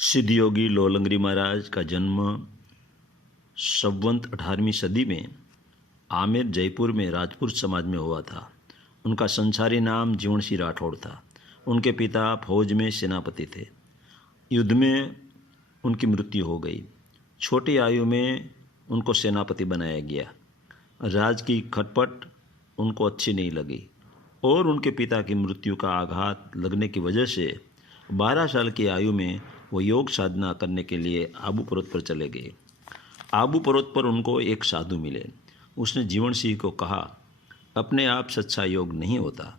सिद्ध योगी लोलंगरी महाराज का जन्म संवत 18वीं सदी में आमेर जयपुर में राजपूत समाज में हुआ था। उनका संसारी नाम जीवन सिंह राठौड़ था। उनके पिता फौज में सेनापति थे। युद्ध में उनकी मृत्यु हो गई। छोटी आयु में उनको सेनापति बनाया गया। राज की खटपट उनको अच्छी नहीं लगी और उनके पिता की मृत्यु का आघात लगने की वजह से 12 साल की आयु में वो योग साधना करने के लिए आबू पर्वत पर चले गए। आबू पर्वत पर उनको एक साधु मिले। उसने जीवन सिंह को कहा, अपने आप सच्चा योग नहीं होता,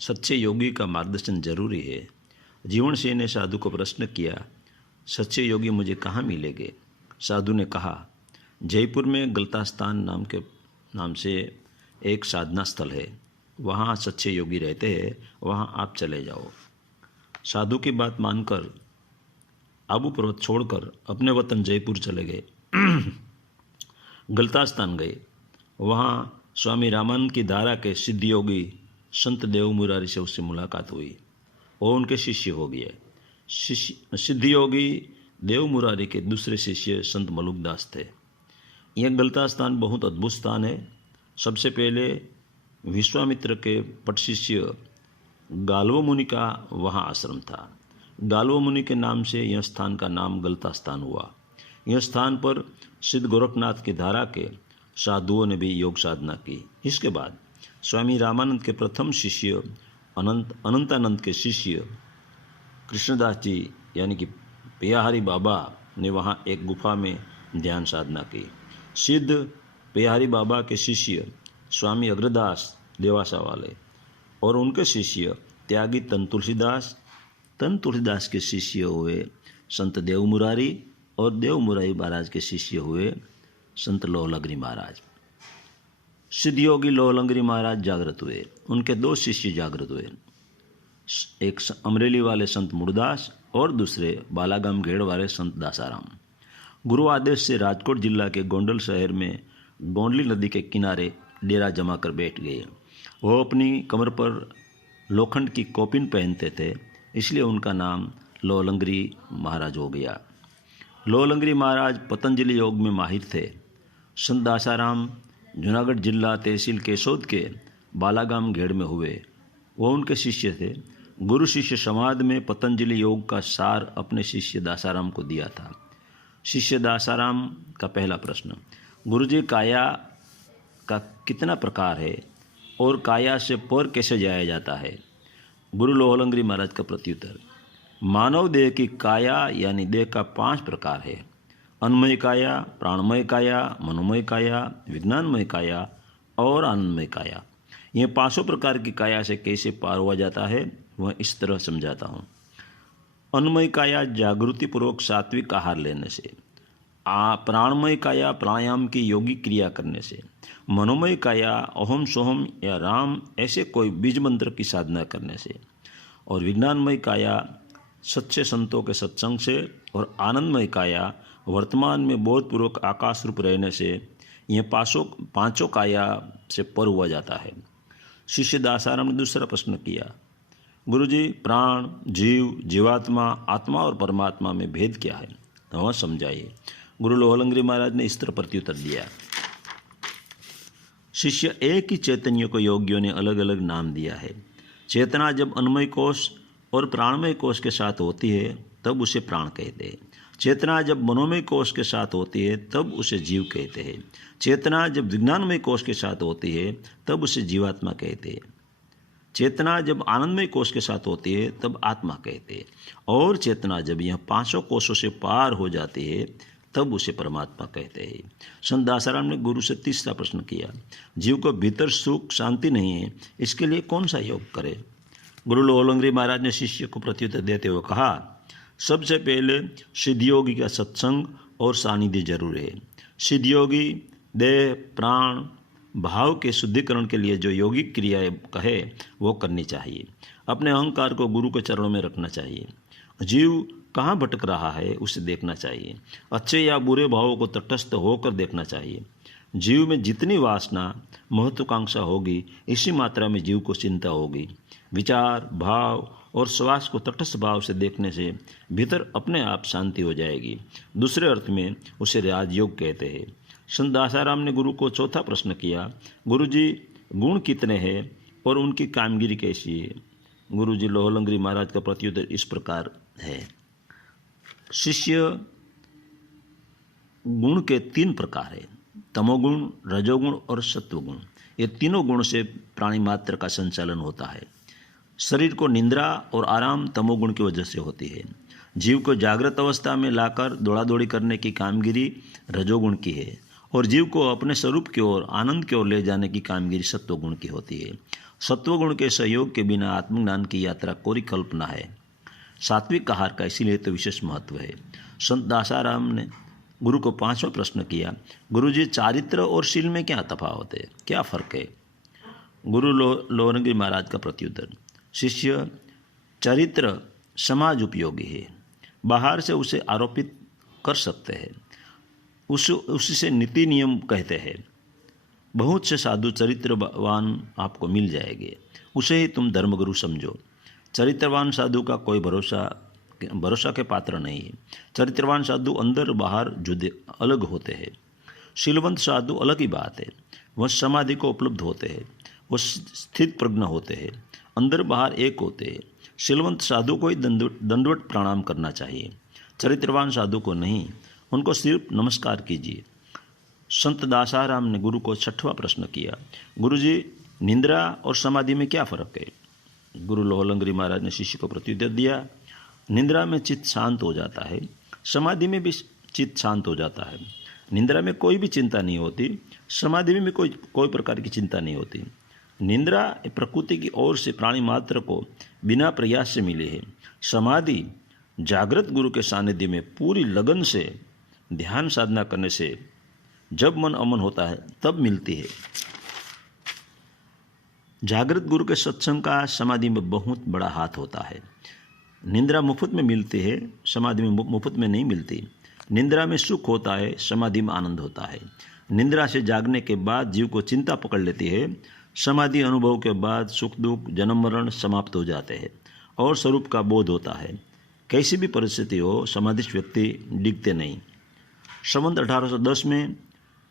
सच्चे योगी का मार्गदर्शन जरूरी है। जीवन सिंह ने साधु को प्रश्न किया, सच्चे योगी मुझे कहाँ मिलेंगे? साधु ने कहा, जयपुर में गलतास्थान नाम से एक साधना स्थल है, वहाँ सच्चे योगी रहते हैं, वहाँ आप चले जाओ। साधु की बात मानकर आबू पर्वत छोड़कर अपने वतन जयपुर चले गए। गलतास्थान गए। वहाँ स्वामी रामानंद की धारा के सिद्ध योगी संत देव मुरारी से उससे मुलाकात हुई। वो उनके शिष्य हो गए। सिद्ध योगी देव मुरारी के दूसरे शिष्य संत मलुकदास थे। यह गलतास्थान बहुत अद्भुत स्थान है। सबसे पहले विश्वामित्र के पट शिष्य गाल्व मुनि का वहाँ आश्रम था। गाल्व मुनि के नाम से यह स्थान का नाम गलता स्थान हुआ। यह स्थान पर सिद्ध गोरखनाथ की धारा के साधुओं ने भी योग साधना की। इसके बाद स्वामी रामानंद के प्रथम शिष्य अनंतानंद के शिष्य कृष्णदास जी यानी कि पियाहारी बाबा ने वहाँ एक गुफा में ध्यान साधना की। सिद्ध पियाहारी बाबा के शिष्य स्वामी अग्रदास देवासा वाले और उनके शिष्य त्यागी तन तुलसीदास के शिष्य हुए संत देव मुरारी और देव मुरारी महाराज के शिष्य हुए संत लोहलंगरी महाराज। सिद्ध योगी लोहलंगरी महाराज जागृत हुए। उनके 2 शिष्य जागृत हुए, एक अमरेली वाले संत मुरदास और दूसरे बालागाम घेड़ वाले संत दासाराम। गुरु आदेश से राजकोट जिला के गोंडल शहर में गोंडली नदी के किनारे डेरा जमा कर बैठ गए। वो अपनी कमर पर लोखंड की कोपिन पहनते थे, इसलिए उनका नाम लोहलंगरी महाराज हो गया। लोहलंगरी महाराज पतंजलि योग में माहिर थे। संत दासाराम जूनागढ़ जिला तहसील केसौद के बालागाम घेड़ में हुए। वो उनके शिष्य थे। गुरु शिष्य संवाद में पतंजलि योग का सार अपने शिष्य दासाराम को दिया था। शिष्य दासाराम का पहला प्रश्न, गुरुजी काया का कितना प्रकार है और काया से पर कैसे जाया जाता है? गुरु लोहलंगरी महाराज का प्रत्युत्तर, मानव देह की काया यानी देह का 5 प्रकार है, अन्नमय काया, प्राणमय काया, मनोमय काया, विज्ञानमय काया और आनंदमय काया। ये 5 प्रकार की काया से कैसे पार हुआ जाता है वह इस तरह समझाता हूँ। अन्नमय काया जागृतिपूर्वक सात्विक आहार लेने से, प्राणमय काया प्राणायाम की योगिक क्रिया करने से, मनोमय काया अहम सोहम या राम ऐसे कोई बीज मंत्र की साधना करने से, और विज्ञानमय काया सच्चे संतों के सत्संग से, और आनंदमय काया वर्तमान में बोधपूर्वक आकाश रूप रहने से। यह 5 काया से पर हुआ जाता है। शिष्य दासाराम ने दूसरा प्रश्न किया, गुरुजी प्राण, जीव, जीवात्मा, आत्मा और परमात्मा में भेद क्या है, वह समझाइए। गुरु लोहलंगरी महाराज ने इस तरह प्रत्युत्तर दिया, शिष्य एक ही चैतन्य को योगियों ने अलग अलग नाम दिया है। चेतना जब अन्नमय कोश और प्राणमय कोश के साथ होती है तब उसे प्राण कहते हैं। चेतना जब मनोमय कोश के साथ होती है तब उसे जीव कहते हैं। चेतना जब विज्ञानमय कोश के साथ होती है तब उसे जीवात्मा कहते हैं। चेतना जब आनंदमय कोश के साथ होती है तब आत्मा कहते हैं। और चेतना जब यह 5 कोशों से पार हो जाती है तब उसे परमात्मा कहते हैं। संत दासाराम ने गुरु से तीसरा प्रश्न किया, जीव को भीतर सुख शांति नहीं है, इसके लिए कौन सा योग करे? गुरु लोहलंगरी महाराज ने शिष्य को प्रत्युत्तर देते हुए कहा, सबसे पहले सिद्ध योगी का सत्संग और सानिध्य जरूर है। सिद्ध योगी देह प्राण भाव के शुद्धिकरण के लिए जो योगिक क्रियाएं कहे वो करनी चाहिए। अपने अहंकार को गुरु के चरणों में रखना चाहिए। जीव कहाँ भटक रहा है उसे देखना चाहिए। अच्छे या बुरे भावों को तटस्थ होकर देखना चाहिए। जीव में जितनी वासना महत्वाकांक्षा होगी इसी मात्रा में जीव को चिंता होगी। विचार भाव और श्वास को तटस्थ भाव से देखने से भीतर अपने आप शांति हो जाएगी। दूसरे अर्थ में उसे राजयोग कहते हैं। संत दासाराम ने गुरु को चौथा प्रश्न किया, गुरुजी गुण कितने हैं और उनकी कामगिरी कैसी है? गुरुजी लोहलंगरी महाराज का प्रत्युत्तर इस प्रकार है। शिष्य गुण के 3 प्रकार है, तमोगुण, रजोगुण और सत्वगुण। ये तीनों गुण से प्राणी मात्र का संचालन होता है। शरीर को निंद्रा और आराम तमोगुण की वजह से होती है। जीव को जागृत अवस्था में लाकर दौड़ा दौड़ी करने की कामगिरी रजोगुण की है और जीव को अपने स्वरूप की ओर आनंद की ओर ले जाने की कामगिरी सत्वगुण की होती है। सत्वगुण के सहयोग के बिना आत्मज्ञान की यात्रा कोरी कल्पना है। सात्विक आहार का इसीलिए तो विशेष महत्व है। संत दासाराम ने गुरु को 5वां प्रश्न किया, गुरुजी चारित्र और शील में क्या तफावत है, क्या फर्क है? गुरु लोहलंगरी महाराज का प्रत्युत्तर, शिष्य चरित्र समाज उपयोगी है, बाहर से उसे आरोपित कर सकते हैं, उसी से नीति नियम कहते हैं। बहुत से साधु चरित्रवान आपको मिल जाएंगे, उसे ही तुम धर्मगुरु समझो। चरित्रवान साधु का कोई भरोसा के पात्र नहीं है। चरित्रवान साधु अंदर बाहर जुदे अलग होते हैं। शीलवंत साधु अलग ही बात है, वह समाधि को उपलब्ध होते हैं, वह स्थित प्रज्ञ होते हैं, अंदर बाहर एक होते हैं। शीलवंत साधु को ही दंडवत प्रणाम करना चाहिए, चरित्रवान साधु को नहीं, उनको सिर्फ नमस्कार कीजिए। संत दासाराम ने गुरु को 6वां प्रश्न किया, गुरुजी निंद्रा और समाधि में क्या फर्क है? गुरु लोहलंगरी महाराज ने शिष्य को प्रत्युत्तर दिया, निंद्रा में चित्त शांत हो जाता है, समाधि में भी चित्त शांत हो जाता है। निंद्रा में कोई भी चिंता नहीं होती, समाधि में भी कोई प्रकार की चिंता नहीं होती। निंद्रा प्रकृति की ओर से प्राणी मात्र को बिना प्रयास से मिली है। समाधि जागृत गुरु के सानिध्य में पूरी लगन से ध्यान साधना करने से जब मन अमन होता है तब मिलती है। जागृत गुरु के सत्संग का समाधि में बहुत बड़ा हाथ होता है। निंद्रा मुफ्त में मिलती है, समाधि में मुफ्त में नहीं मिलती। निंद्रा में सुख होता है, समाधि में आनंद होता है। निंद्रा से जागने के बाद जीव को चिंता पकड़ लेती है, समाधि अनुभव के बाद सुख दुख जन्म मरण समाप्त हो जाते हैं और स्वरूप का बोध होता है। कैसी भी परिस्थिति हो, समाधिस्थ व्यक्ति डिगते नहीं। संवत 1810 में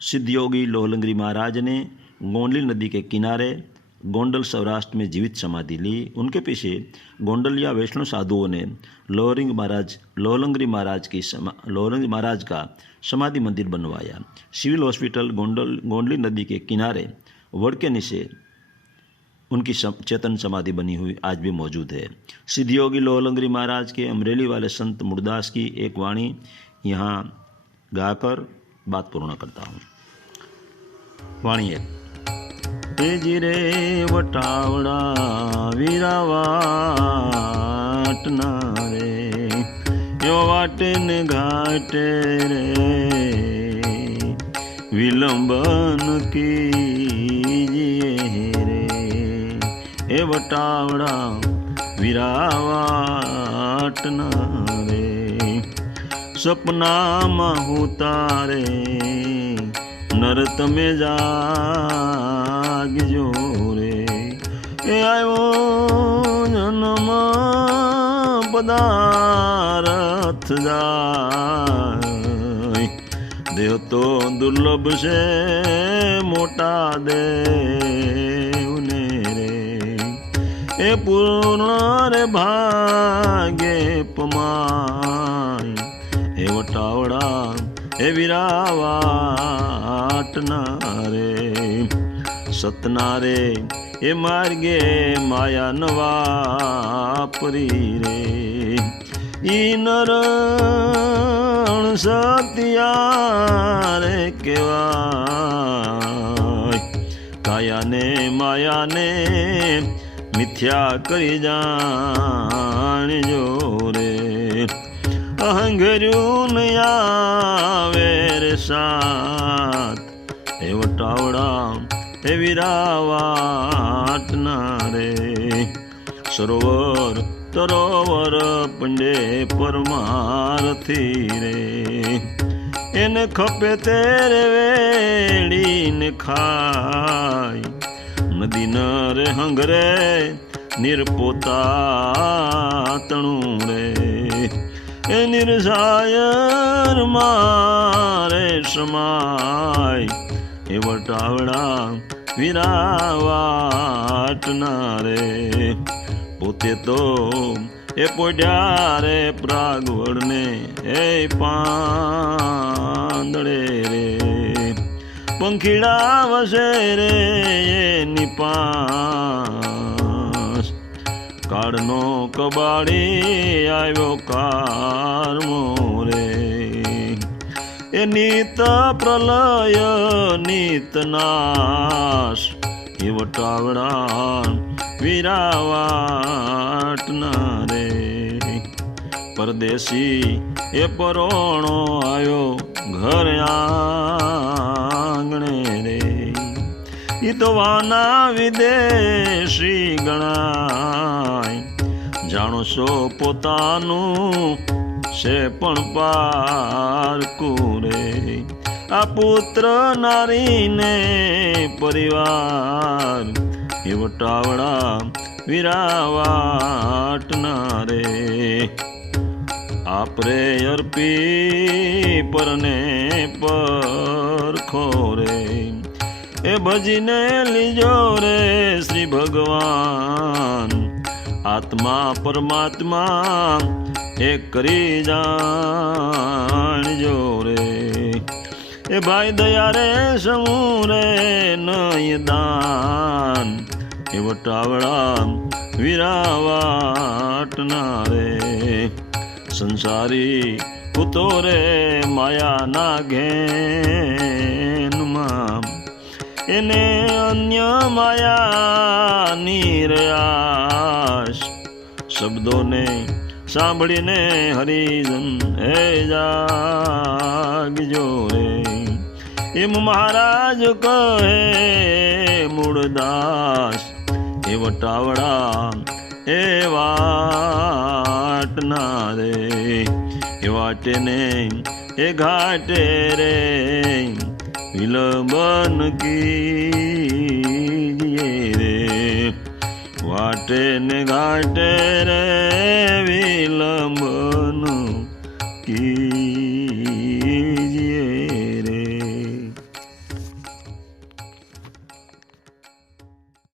सिद्धयोगी लोहलंगरी महाराज ने गोंडली नदी के किनारे गोंडल सौराष्ट्र में जीवित समाधि ली। उनके पीछे गोंडल या वैष्णव साधुओं ने लोहलंगरी महाराज का समाधि मंदिर बनवाया। सिविल हॉस्पिटल गोंडली नदी के किनारे वड़ के नीचे उनकी चेतन समाधि बनी हुई आज भी मौजूद है। सिद्धयोगी लोहलंगरी महाराज के अमरेली वाले संत मुरदास की एक वाणी यहाँ गाकर बात पूर्ण करता हूँ। वाणी है, तेजिरे वटावड़ा वीरा वाटना रे, यो वाटे ने घाटे रे, विलंबन कीजिए रे, ए वटावड़ा वीरा वाटना रे, सपना माहुतारे नरत में जागजो रे, ए आयो जन्म पदार्थ जाय, देव तो दुर्लभ से मोटा देवने रे, ए पूर्ण रे भाग्य पमाय, ए वटावड़ा ए वीरावाटना रे, सतना रे ए मार्गे माया नवापरी रे, ई नरण सतिया रे केवाय, काया ने माया ने मिथ्या करी जान जो रे, अहंगर्यून आवे रे साथ, हे वटावड़ा हे वीरावाटना रे, सरोवर तरोवर पंडे परमारथी रे, इन खपे तेरे वेड़ी ने खाय, नदी न रे हंगरे નિરપોતાતણું રે એ નિર્જાયર મારે સમાય એ વટાવડા વિરાવાટના રે પોતે તો એ પોડ્યા રે પ્રાગવડને એ પાંદડે રે પંખીડા વસે રે એની પાસ કાળનો કબાડી આવ્યો કારમો રે એ નિત પ્રલય નિત નાશ એ વટાવડા વિરાવાટના રે પરદેશી એ પરોણો આવ્યો ઘર આંગણે રે ઈ તો વાના વિદેશી ગણાય જાણો છો પોતાનું છે પણ પારકું રે આ પુત્ર નારીને પરિવાર એ વટાવડા વિરાવાટના રે આપરે અર્પી પરને પરખો રે એ ભજીને લીજો રે શ્રી ભગવાન આત્મા પરમાત્મા એક કરી જાણજો રે એ ભાઈ દયા રે સમૂહ રે નય દાન એ વટાવડા વિરાવાટના રે સંસારી પૂતો રે માયાના ઘેનમાં એને અન્ય માયાની રયાશ શબ્દોને સાંભળીને હરિજન હે જાગજો રે એમ મહારાજ કહે મૂળદાસ એ વટાવડા એ વાટના રે એ વાટે ને એ ઘાટે રે વિલંબન કીજીએ રે વાટે ને ઘાટે રે